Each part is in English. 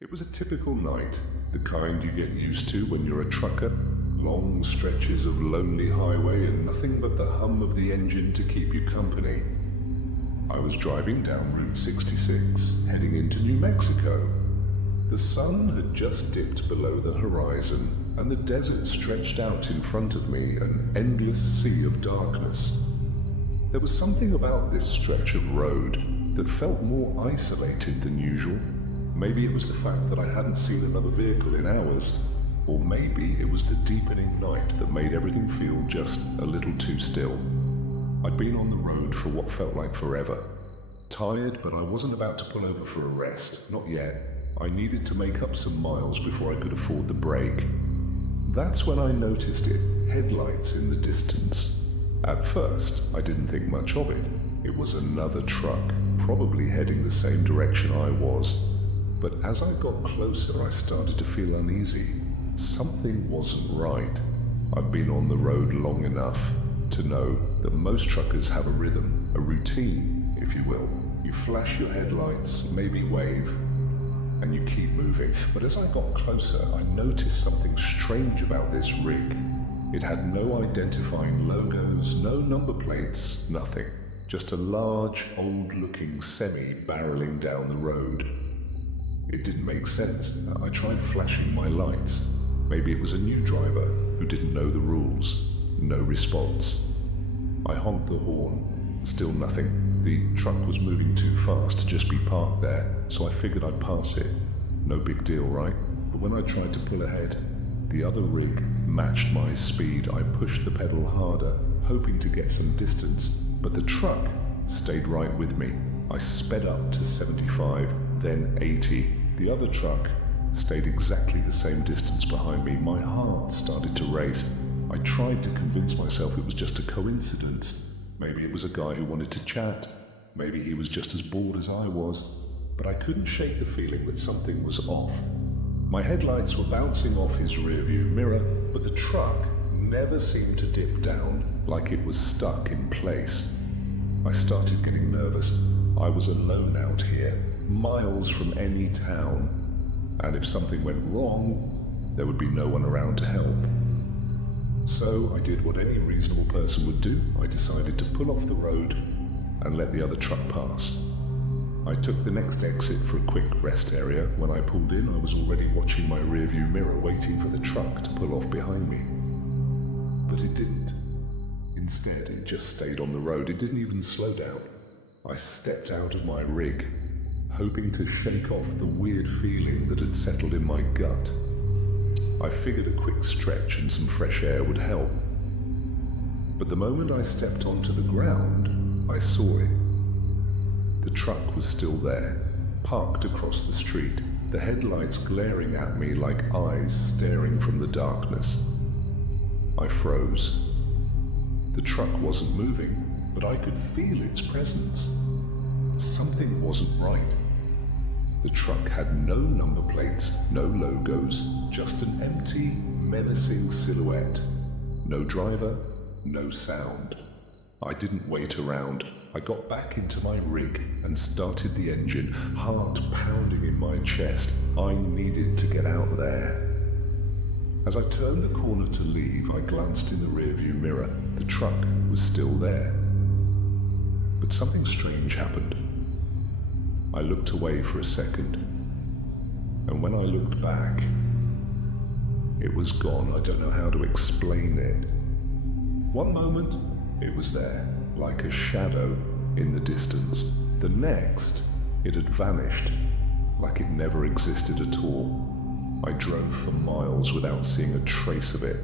It was a typical night, the kind you get used to when you're a trucker. Long stretches of lonely highway and nothing but the hum of the engine to keep you company. I was driving down Route 66, heading into New Mexico. The sun had just dipped below the horizon, and the desert stretched out in front of me, an endless sea of darkness. There was something about this stretch of road that felt more isolated than usual. Maybe it was the fact that I hadn't seen another vehicle in hours, or maybe it was the deepening night that made everything feel just a little too still. I'd been on the road for what felt like forever. Tired, but I wasn't about to pull over for a rest, not yet. I needed to make up some miles before I could afford the break. That's when I noticed it, headlights in the distance. At first, I didn't think much of it. It was another truck, probably heading the same direction I was. But as I got closer, I started to feel uneasy. Something wasn't right. I've been on the road long enough to know that most truckers have a rhythm, a routine, if you will. You flash your headlights, maybe wave, and you keep moving. But as I got closer, I noticed something strange about this rig. It had no identifying logos, no number plates, nothing. Just a large, old-looking semi barreling down the road. It didn't make sense. I tried flashing my lights. Maybe it was a new driver who didn't know the rules. No response. I honked the horn. Still nothing. The truck was moving too fast to just be parked there, so I figured I'd pass it. No big deal, right? But when I tried to pull ahead, the other rig matched my speed. I pushed the pedal harder, hoping to get some distance, but the truck stayed right with me. I sped up to 75, then 80. The other truck stayed exactly the same distance behind me. My heart started to race. I tried to convince myself it was just a coincidence. Maybe it was a guy who wanted to chat. Maybe he was just as bored as I was. But I couldn't shake the feeling that something was off. My headlights were bouncing off his rearview mirror, but the truck never seemed to dip down, like it was stuck in place. I started getting nervous. I was alone out here, miles from any town. And if something went wrong, there would be no one around to help. So I did what any reasonable person would do. I decided to pull off the road and let the other truck pass. I took the next exit for a quick rest area. When I pulled in, I was already watching my rearview mirror, waiting for the truck to pull off behind me. But it didn't. Instead, it just stayed on the road. It didn't even slow down. I stepped out of my rig, hoping to shake off the weird feeling that had settled in my gut. I figured a quick stretch and some fresh air would help. But the moment I stepped onto the ground, I saw it. The truck was still there, parked across the street, the headlights glaring at me like eyes staring from the darkness. I froze. The truck wasn't moving, but I could feel its presence. Something wasn't right. The truck had no number plates, no logos, just an empty, menacing silhouette. No driver, no sound. I didn't wait around. I got back into my rig and started the engine, heart pounding in my chest. I needed to get out there. As I turned the corner to leave, I glanced in the rearview mirror. The truck was still there. But something strange happened. I looked away for a second, and when I looked back, it was gone. I don't know how to explain it. One moment, it was there, like a shadow in the distance. The next, it had vanished, like it never existed at all. I drove for miles without seeing a trace of it.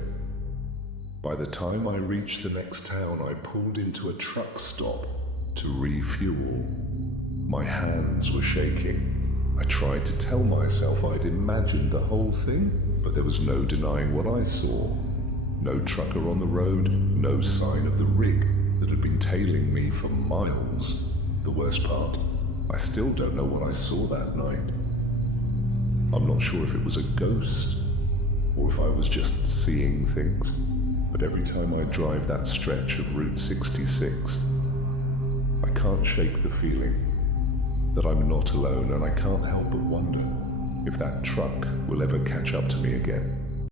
By the time I reached the next town, I pulled into a truck stop to refuel. My hands were shaking. I tried to tell myself I'd imagined the whole thing, but there was no denying what I saw. No trucker on the road, no sign of the rig that had been tailing me for miles. The worst part, I still don't know what I saw that night. I'm not sure if it was a ghost, or if I was just seeing things, but every time I drive that stretch of Route 66, I can't shake the feeling that I'm not alone, and I can't help but wonder, if that truck will ever catch up to me again.